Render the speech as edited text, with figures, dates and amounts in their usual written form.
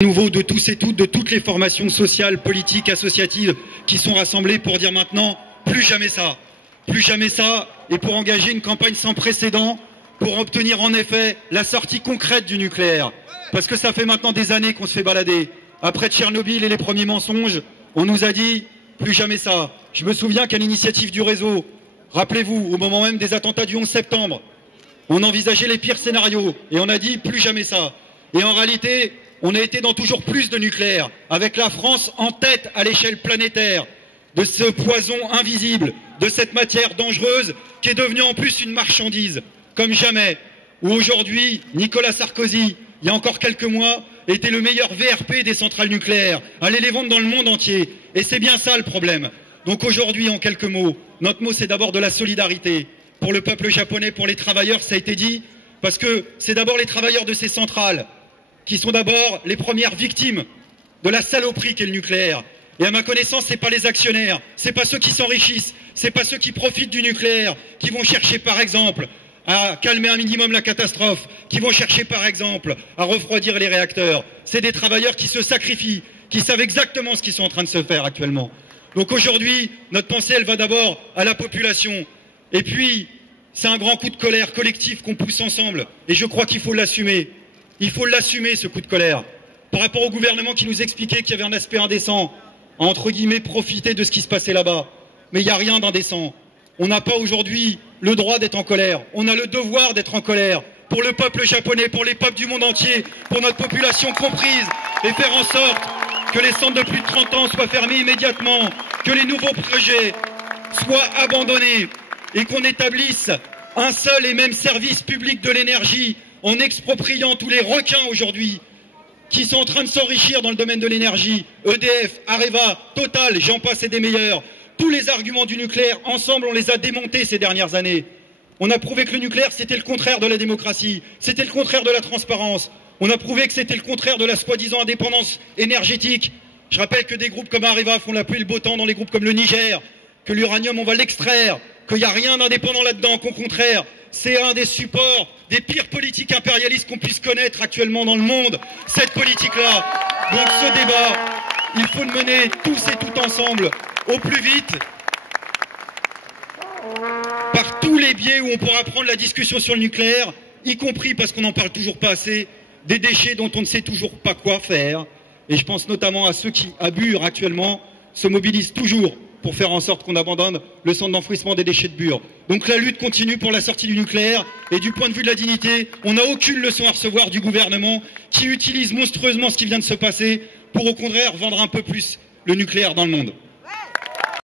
Nouveau de tous et toutes, de toutes les formations sociales, politiques, associatives qui sont rassemblées pour dire maintenant plus jamais ça, et pour engager une campagne sans précédent pour obtenir en effet la sortie concrète du nucléaire. Parce que ça fait maintenant des années qu'on se fait balader. Après Tchernobyl et les premiers mensonges, on nous a dit plus jamais ça. Je me souviens qu'à l'initiative du réseau, rappelez-vous, au moment même des attentats du 11 septembre, on envisageait les pires scénarios et on a dit plus jamais ça. Et en réalité, on a été dans toujours plus de nucléaire, avec la France en tête à l'échelle planétaire de ce poison invisible, de cette matière dangereuse qui est devenue en plus une marchandise, comme jamais. Où aujourd'hui, Nicolas Sarkozy, il y a encore quelques mois, était le meilleur VRP des centrales nucléaires, allait les vendre dans le monde entier. Et c'est bien ça le problème. Donc aujourd'hui, en quelques mots, notre mot c'est d'abord de la solidarité. Pour le peuple japonais, pour les travailleurs, ça a été dit, parce que c'est d'abord les travailleurs de ces centrales qui sont d'abord les premières victimes de la saloperie qu'est le nucléaire. Et à ma connaissance, c'est pas les actionnaires, c'est pas ceux qui s'enrichissent, c'est pas ceux qui profitent du nucléaire, qui vont chercher par exemple à calmer un minimum la catastrophe, qui vont chercher par exemple à refroidir les réacteurs. C'est des travailleurs qui se sacrifient, qui savent exactement ce qu'ils sont en train de se faire actuellement. Donc aujourd'hui, notre pensée, elle va d'abord à la population. Et puis, c'est un grand coup de colère collectif qu'on pousse ensemble. Et je crois qu'il faut l'assumer. Il faut l'assumer, ce coup de colère, par rapport au gouvernement qui nous expliquait qu'il y avait un aspect indécent, à, entre guillemets, profiter de ce qui se passait là-bas. Mais il n'y a rien d'indécent. On n'a pas aujourd'hui le droit d'être en colère. On a le devoir d'être en colère pour le peuple japonais, pour les peuples du monde entier, pour notre population comprise, et faire en sorte que les centres de plus de 30 ans soient fermés immédiatement, que les nouveaux projets soient abandonnés, et qu'on établisse un seul et même service public de l'énergie, en expropriant tous les requins aujourd'hui qui sont en train de s'enrichir dans le domaine de l'énergie, EDF, Areva, Total, j'en passe et des meilleurs. Tous les arguments du nucléaire, ensemble, on les a démontés ces dernières années. On a prouvé que le nucléaire, c'était le contraire de la démocratie, c'était le contraire de la transparence. On a prouvé que c'était le contraire de la soi-disant indépendance énergétique. Je rappelle que des groupes comme Areva font la pluie et le beau temps dans les groupes comme le Niger, que l'uranium, on va l'extraire, qu'il n'y a rien d'indépendant là-dedans, qu'au contraire, c'est un des supports des pires politiques impérialistes qu'on puisse connaître actuellement dans le monde, cette politique-là. Donc ce débat, il faut le mener tous et toutes ensemble, au plus vite, par tous les biais où on pourra prendre la discussion sur le nucléaire, y compris, parce qu'on n'en parle toujours pas assez, des déchets dont on ne sait toujours pas quoi faire. Et je pense notamment à ceux qui, à Bure actuellement, se mobilisent toujours pour faire en sorte qu'on abandonne le centre d'enfouissement des déchets de Bure. Donc la lutte continue pour la sortie du nucléaire, et du point de vue de la dignité, on n'a aucune leçon à recevoir du gouvernement qui utilise monstrueusement ce qui vient de se passer pour au contraire vendre un peu plus le nucléaire dans le monde.